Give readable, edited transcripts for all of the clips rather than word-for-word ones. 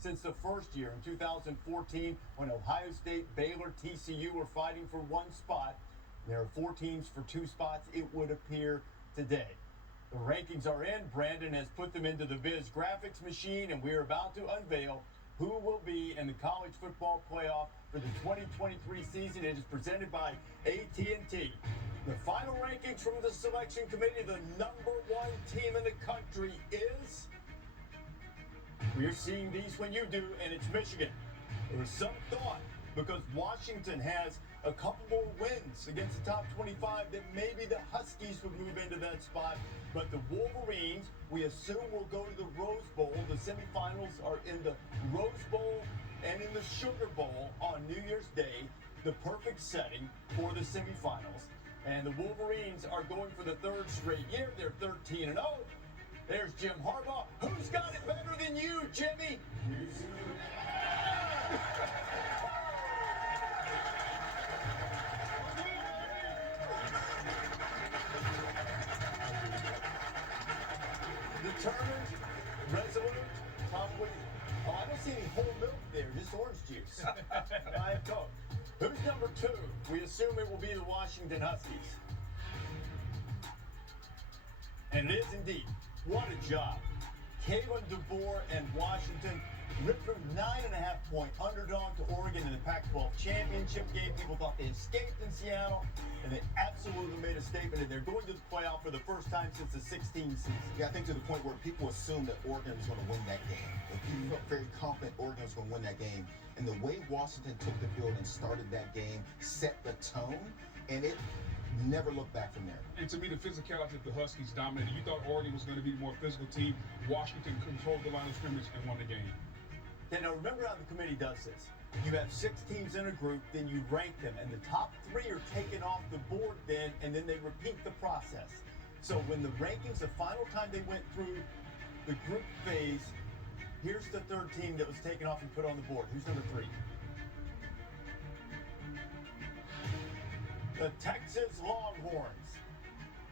since the first year in 2014 when Ohio State, Baylor, TCU were fighting for one spot. There are 4 teams for 2 spots, it would appear, today. The rankings are in. Brandon has put them into the Viz graphics machine, and we're about to unveil who will be in the college football playoff for the 2023 season. It is presented by AT&T. The final rankings from the selection committee, the #1 team in the country is... We're seeing these when you do, and it's Michigan. There was some thought, because Washington has a couple more wins against the top 25, that maybe the Huskies would move into that spot. But the Wolverines, we assume, will go to the Rose Bowl. The semifinals are in the Rose Bowl and in the Sugar Bowl on New Year's Day, the perfect setting for the semifinals. And the Wolverines are going for the 3rd straight year. They're 13-0. There's Jim Harbaugh. Who's got it better than you, Jimmy? Determined, resolute, probably. Oh, I don't see any whole milk there, just orange juice. Diet Coke. Who's #2? We assume it will be the Washington Huskies. And it is indeed. What a job. Kalen DeBoer and Washington ripped from 9.5-point underdog to Oregon in the Pac-12 championship game. People thought they escaped in Seattle, and they absolutely made a statement, and they're going to the playoff for the first time since the 16 season. Yeah, I think to the point where people assumed that Oregon was going to win that game. And people felt very confident Oregon was going to win that game. And the way Washington took the field and started that game set the tone, and it never looked back from there. And to me, the physicality of the Huskies dominated. You thought Oregon was going to be the more physical team. Washington controlled the line of scrimmage and won the game. Now remember how the committee does this. You have 6 teams in a group, then you rank them, and the top 3 are taken off the board then, and then they repeat the process. So when the rankings, the final time they went through the group phase, here's the 3rd team that was taken off and put on the board. Who's #3? The Texas Longhorns.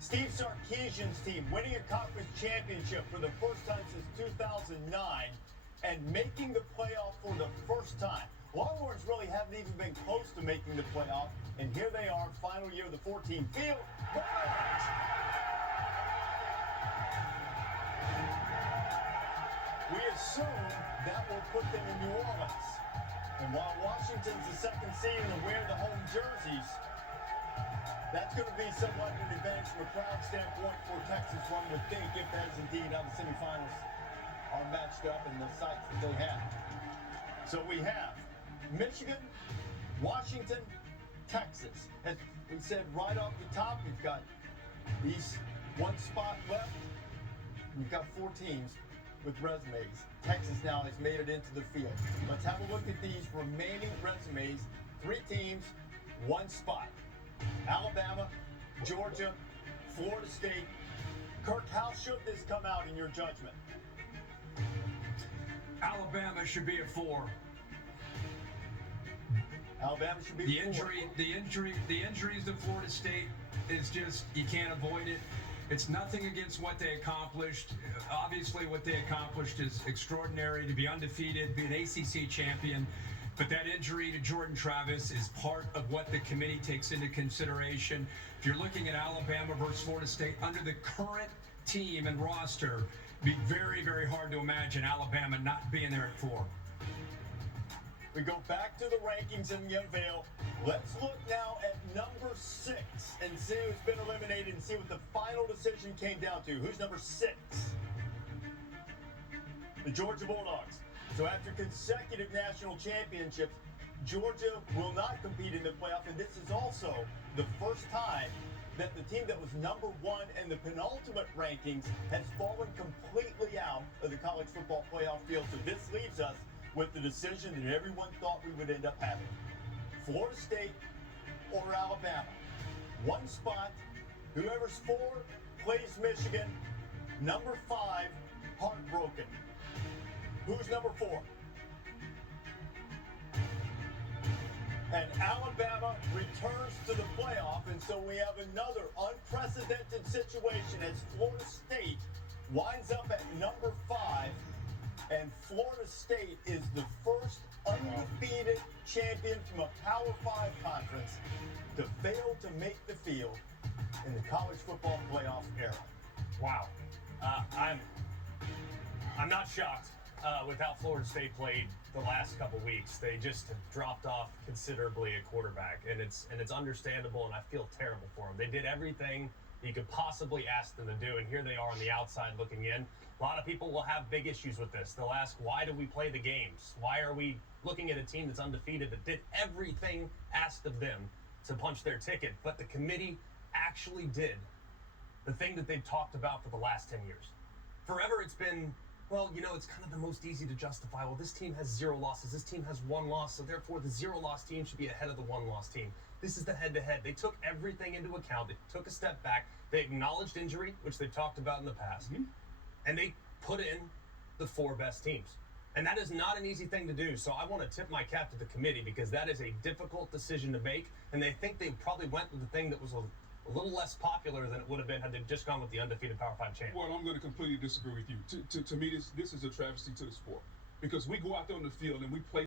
Steve Sarkisian's team winning a conference championship for the first time since 2009 and making the playoff for the first time. Longhorns really haven't even been close to making the playoff, and here they are, final year of the 14 field. We assume that will put them in New Orleans. And while Washington's the 2nd seed and will wear the home jerseys, that's going to be somewhat an advantage from a crowd standpoint for Texas, one would think, if that is indeed how the semifinals are matched up and the sites that they have. So we have Michigan, Washington, Texas. As we said right off the top, we've got these 1 spot left. We've got 4 teams with resumes. Texas now has made it into the field. Let's have a look at these remaining resumes. 3 teams, 1 spot. Alabama, Georgia, Florida State. Kirk, how should this come out in your judgment? Alabama should be at 4. Alabama should be The at 4. The injuries to Florida State is just, you can't avoid it. It's nothing against what they accomplished. Obviously, what they accomplished is extraordinary, to be undefeated, be an ACC champion. But that injury to Jordan Travis is part of what the committee takes into consideration. If you're looking at Alabama versus Florida State, under the current team and roster, it'd be very, very hard to imagine Alabama not being there at 4. We go back to the rankings in the unveil. Let's look now at #6 and see who's been eliminated and see what the final decision came down to. Who's #6? The Georgia Bulldogs. So after consecutive national championships, Georgia will not compete in the playoff, and this is also the first time that the team that was #1 in the penultimate rankings has fallen completely out of the college football playoff field. So this leaves us with the decision that everyone thought we would end up having. Florida State or Alabama. 1 spot. Whoever's 4 plays Michigan. #5, heartbroken. Who's #4? And Alabama returns to the playoff, and so we have another unprecedented situation as Florida State winds up at #5, and Florida State is champion from a Power 5 conference to fail to make the field in the college football playoff era. Wow. I'm not shocked with how Florida State played the last couple weeks. They just have dropped off considerably at quarterback, and it's understandable, and I feel terrible for them. They did everything you could possibly ask them to do, and here they are on the outside looking in. A lot of people will have big issues with this. They'll ask, why do we play the games? Why are we looking at a team that's undefeated that did everything asked of them to punch their ticket? But the committee actually did the thing that they've talked about for the last 10 years. Forever it's been, well, it's kind of the most easy to justify. Well, this team has 0 losses. This team has 1 loss, so therefore the 0-loss team should be ahead of the 1-loss team. This is the head-to-head. They took everything into account. They took a step back. They acknowledged injury, which they've talked about in the past, and they put in the 4 best teams. And that is not an easy thing to do, so I want to tip my cap to the committee because that is a difficult decision to make, and they think they probably went with the thing that was a little less popular than it would have been had they just gone with the undefeated Power 5 champ. Well, I'm going to completely disagree with you. To me, this is a travesty to the sport because we go out there on the field and we play